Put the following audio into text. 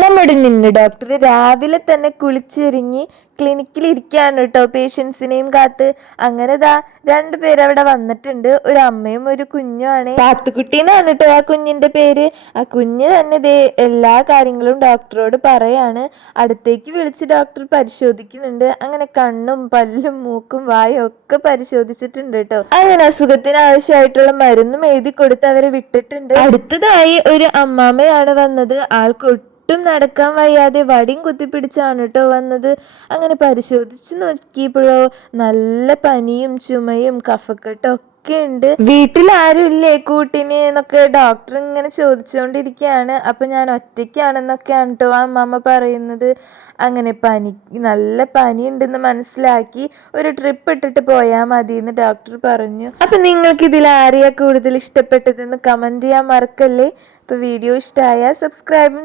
നമ്മുടെ നിന്നു ഡോക്ടർ രാവിലെ തന്നെ കുളിച്ചൊരുങ്ങി ക്ലിനിക്കിൽ ഇരിക്കുകയാണ് കേട്ടോ, പേഷ്യൻസിനെയും കാത്ത്. അങ്ങനെ ദാ രണ്ടുപേരവിടെ വന്നിട്ടുണ്ട്. ഒരു അമ്മയും ഒരു കുഞ്ഞുമാണ്. പാത്തുക്കുട്ടീന്നാണ് കേട്ടോ ആ കുഞ്ഞിന്റെ പേര്. ആ കുഞ്ഞ് തന്നെ ദേ എല്ലാ കാര്യങ്ങളും ഡോക്ടറോട് പറയാണ്. അടുത്തേക്ക് വിളിച്ച് ഡോക്ടർ പരിശോധിക്കുന്നുണ്ട്. അങ്ങനെ കണ്ണും പല്ലും മൂക്കും വായും ഒക്കെ പരിശോധിച്ചിട്ടുണ്ട് കേട്ടോ. അങ്ങനെ അസുഖത്തിന് ആവശ്യമായിട്ടുള്ള മരുന്നും എഴുതി കൊടുത്ത് അവരെ വിട്ടിട്ടുണ്ട്. അടുത്തതായി ഒരു അമ്മാമ്മയാണ് വന്നത്. ആൾക്ക് ഒട്ടും നടക്കാൻ വയ്യാതെ വടിയും കുത്തിപ്പിടിച്ചാണ് കേട്ടോ വന്നത്. അങ്ങനെ പരിശോധിച്ച് നോക്കിയപ്പോഴോ നല്ല പനിയും ചുമയും കഫക്കെട്ടും ഒക്കെ ഉണ്ട്. വീട്ടിൽ ആരും ഇല്ലേ കൂട്ടിന് എന്നൊക്കെ ഡോക്ടർ ഇങ്ങനെ ചോദിച്ചുകൊണ്ടിരിക്കുകയാണ്. അപ്പൊ ഞാൻ ഒറ്റയ്ക്കാണെന്നൊക്കെയാണ് കേട്ടോ ആ അമ്മമ്മ പറയുന്നത്. അങ്ങനെ നല്ല പനി ഉണ്ടെന്ന് മനസ്സിലാക്കി ഒരു ട്രിപ്പ് ഇട്ടിട്ട് പോയാൽ മതി എന്ന് ഡോക്ടർ പറഞ്ഞു. അപ്പൊ നിങ്ങൾക്ക് ഇതിൽ ആരെയാ കൂടുതൽ ഇഷ്ടപ്പെട്ടതെന്ന് കമന്റ് ചെയ്യാൻ മറക്കല്ലേ. അപ്പൊ വീഡിയോ ഇഷ്ടമായാൽ സബ്സ്ക്രൈബും